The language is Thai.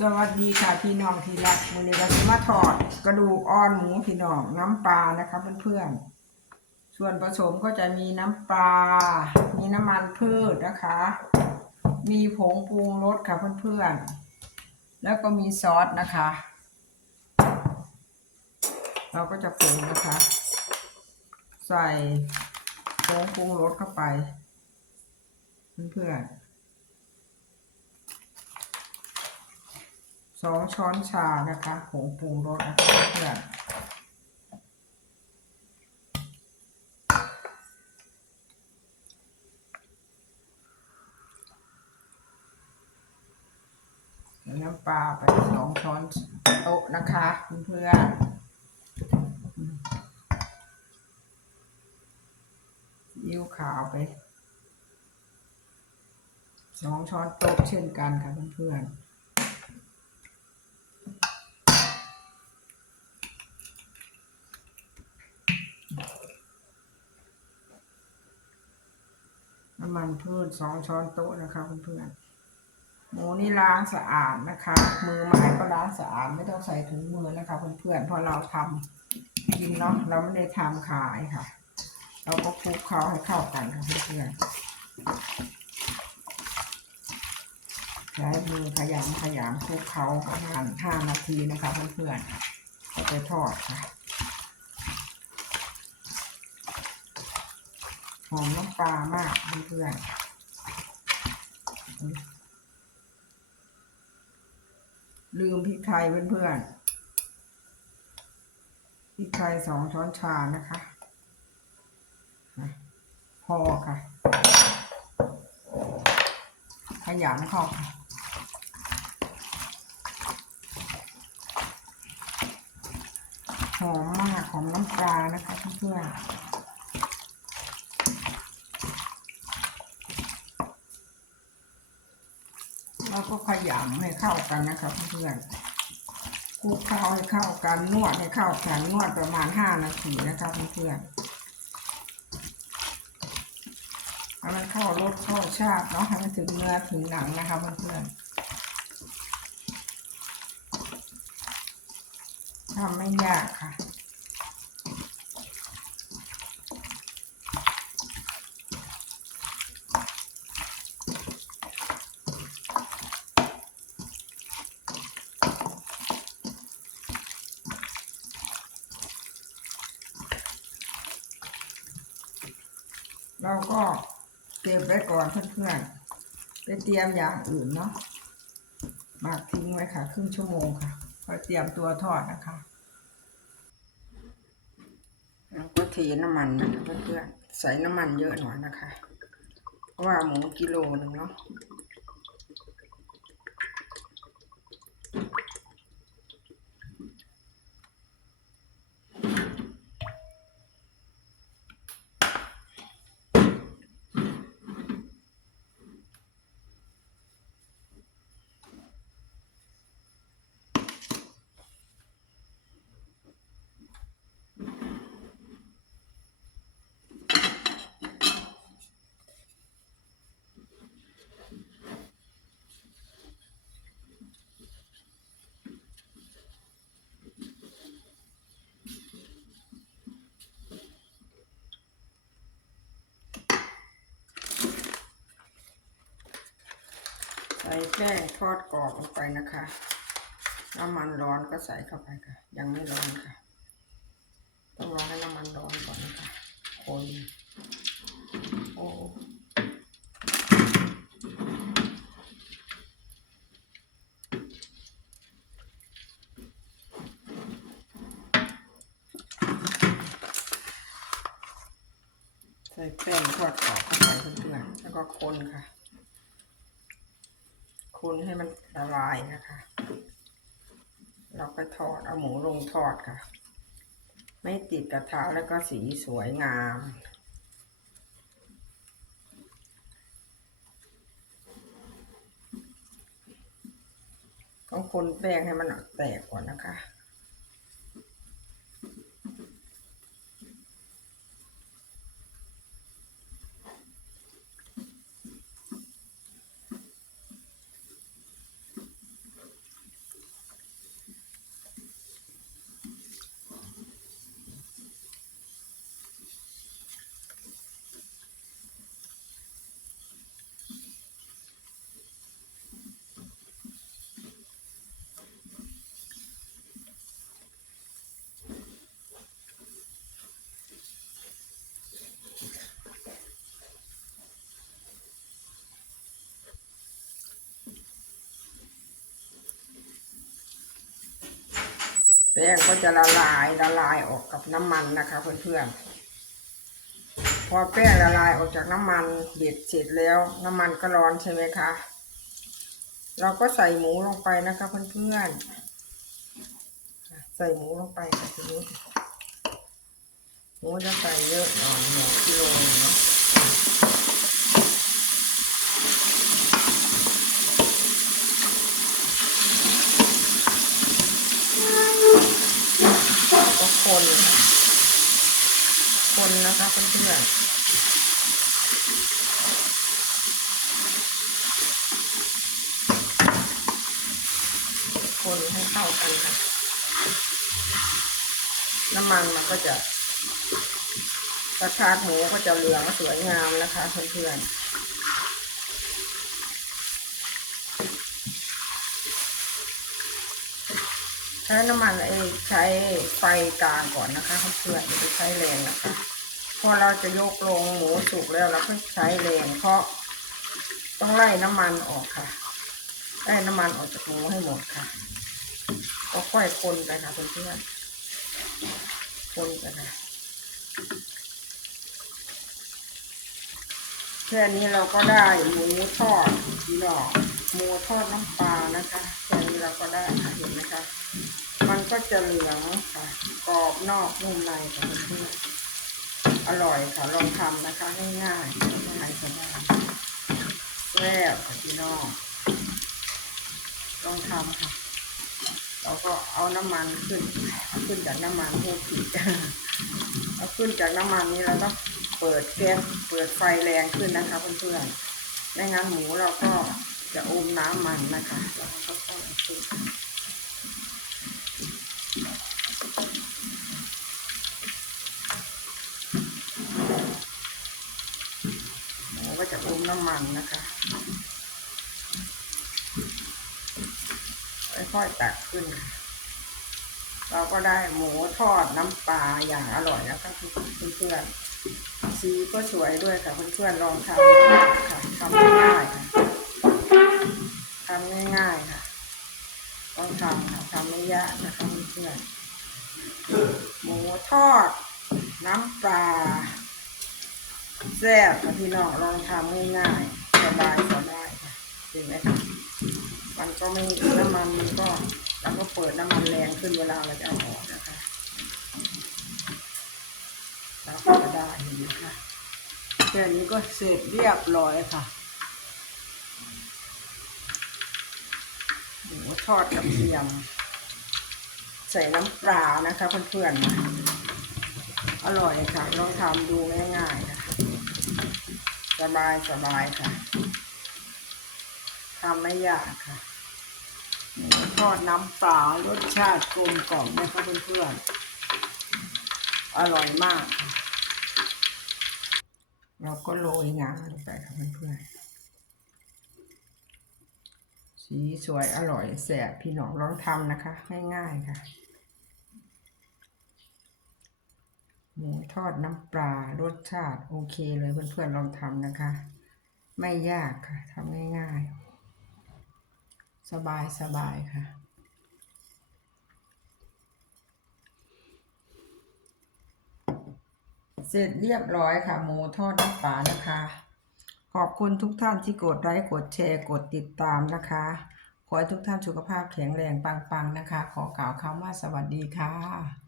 สวัสดีค่ะพี่น้องที่รักวันนี้เราจะมาทอดกระดูกอ่อนหมูพี่น้องน้ำปลานะคะเพื่อนๆ ส่วนผสมก็จะมีน้ำปลา มีน้ำมันพืชนะคะ มีผงปรุงรสค่ะเพื่อนๆ แล้วก็มีซอสนะคะ เราก็จะปรุงนะคะ ใส่ผงปรุงรสเข้าไป เพื่อนๆ สองช้อนชานะคะผงปรุงรสนะคะเพื่อนใส่น้ำปลาไปสองช้อนโต๊ะนะคะเพื่อนๆอืมซีอิ๊วขาวไปสองช้อนโต๊ะเช่นกันค่ะเพื่อนๆ น้ำมันพืชสองช้อนโต๊ะนะคะเพื่อนๆหมูนี่ล้างสะอาดนะคะ มือไม้ก็ล้างสะอาดไม่ต้องใส่ถุงมือนะคะเพื่อนๆเพราะเราทำกินเนาะเราไม่ได้ทำขายค่ะ เราก็คลุกเคล้าให้เข้ากันค่ะเพื่อนๆใช้มือขยำขยำคลุกเคล้าประมาณห้านาทีนะคะเพื่อนๆก็ไปทอดค่ะ หอมน้ำปลามากเพื่อนๆลืมพริกไทยเพื่อนๆพริกไทยสองช้อนชานะคะนะพอค่ะขยำเข้าค่ะหอมมากหอมน้ำปลานะคะเพื่อนๆ แล้ว ก็ขยำให้เข้ากันนะครับเพื่อนคลุกเคล้าให้เข้ากันนวดให้เข้ากันนวดประมาณห้านาทีนะครับเพื่อนให้มันเข้ารสเข้าชาติเนาะให้มันถึงเนื้อถึงหนังนะครับเพื่อนๆทำไม่ยากค่ะ เราก็เก็บไว้ก่อนเพื่อนๆไปเตรียมอย่างอื่นเนาะหมักทิ้งไว้ค่ะ ครึ่งชั่วโมงค่ะค่อเตรียมตัวทอดนะคะแล้วก็เทน้ำมันนะคะเพื่อนๆใส่น้ำมันเยอะหน่อยนะคะ เพราะว่าหมูกิโลหนึ่งเนาะ แป้งทอดกรอบลงไปนะคะ น้ำมันร้อนก็ใส่เข้าไปค่ะ ยังไม่ร้อนค่ะ ต้องรอให้น้ำมันร้อนก่อนนะคะ คนโอ้ใส่แป้งทอดกรอบเข้าไปเพื่อนๆแล้วก็คนค่ะ คนให้มันละลายนะคะ เราก็ทอดเอาหมูลงทอดค่ะ ไม่ติดกระทะแล้วก็สีสวยงามต้องคนแป้งให้มันแตกก่อนนะคะ งก็จะละลายละลายออกกับน้ำมันนะคะเพื่อนๆ พอแป้งละลายออกจากน้ำมันเด็ดเสร็จแล้ว น้ำมันก็ร้อนใช่ไหมคะ เราก็ใส่หมูลงไปนะคะเพื่อนๆ ใส่หมูลงไปค่ะทีนี้หมูจะใส่เยอะหน่อยหนึ่งกิโลเนาะ ก็ คน คนนะคะเพื่อนๆคนให้เข้ากันค่ะ น้ำมันมันก็จะกระชากหมูก็จะเหลืองสวยงามนะคะเพื่อนๆ ใช้น้ำมันเอใช้ไฟกลางก่อนนะคะเพื่อนๆอย่าไปใช้แรงนะคะ พอเราจะยกลงหมูสุกแล้วเราก็ใช้แรงเพราะต้องไล่น้ำมันออกค่ะไล่น้ำมันออกจากหมูให้หมดค่ะ ก็ค่อยคนไปค่ะเพื่อนๆคนไปค่ะแค่นี้เราก็ได้หมูทอดพี่น้อ หมูทอดน้ำปลานะคะแค่นี้เราก็ได้ค่ะเห็นไหมคะ มันก็จะเหลืองค่ะ กรอบนอกนุ่มในค่ะเพื่อนอร่อยค่ะลองทำนะคะง่ายๆง่ายสบายแซ่บค่ะพี่น้องลองทำค่ะเราก็เอาน้ำมันขึ้นขึ้นจากน้ำมันพูดผิดเอาขึ้นจากน้ำมันนี้เราต้องเปิดแก๊สเปิดไฟแรงขึ้นนะคะเพื่อนๆไม่งั้นหมูเราก็ จะอมน้ำมันนะคะเราก็ต้องเอาขึ้นหมูก็จะอมน้ำมันนะคะค่อยๆตักขึ้นค่ะเราก็ได้หมูทอดน้ำปลาอย่างอร่อยแล้วค่ะเพื่อนๆสีก็สวยด้วยค่ะเพื่อนๆลองทำค่ะทำง่ายๆค่ะ ทำง่ายๆค่ะ ต้องทำค่ะทำไม่ยากนะคะเพื่อนหมูทอด น้ำปลาแซ่บค่ะพี่น้องลองทำง่ายๆสบายสบายค่ะเห็นไหมคะมันก็ไม่น้ำมันมันก็เราก็เปิดน้ำมันแรงขึ้นเวลาเราจะเอาออกนะคะเราก็จะได้เห็นไหมคะแค่นี้ก็เสร็จเรียบร้อยค่ะหมู ทอดกับเทียม ใส่น้ำปลานะคะเพื่อนๆ อร่อยค่ะลองทำดูง่ายๆค่ะสบายสบายค่ะทำไม่ยากค่ะทอดน้ำปลารสชาติกลมกล่อมนะคะเพื่อนๆ อร่อยมาก เราก็โรยงาลงไปค่ะเพื่อนๆ สีสวยอร่อยแสบพี่น้องลองทำนะคะ ง่ายๆค่ะ หมูทอดน้ำปลารสชาติโอเคเลยเพื่อนๆลองทำนะคะ ไม่ยากค่ะทำง่ายๆ สบายสบายค่ะเสร็จเรียบร้อยค่ะ หมูทอดน้ำปลานะคะ ขอบคุณทุกท่านที่กดไลค์กดแชร์กดติดตามนะคะ ขอให้ทุกท่านสุขภาพแข็งแรงปังๆนะคะ ขอกล่าวคำว่าสวัสดีค่ะ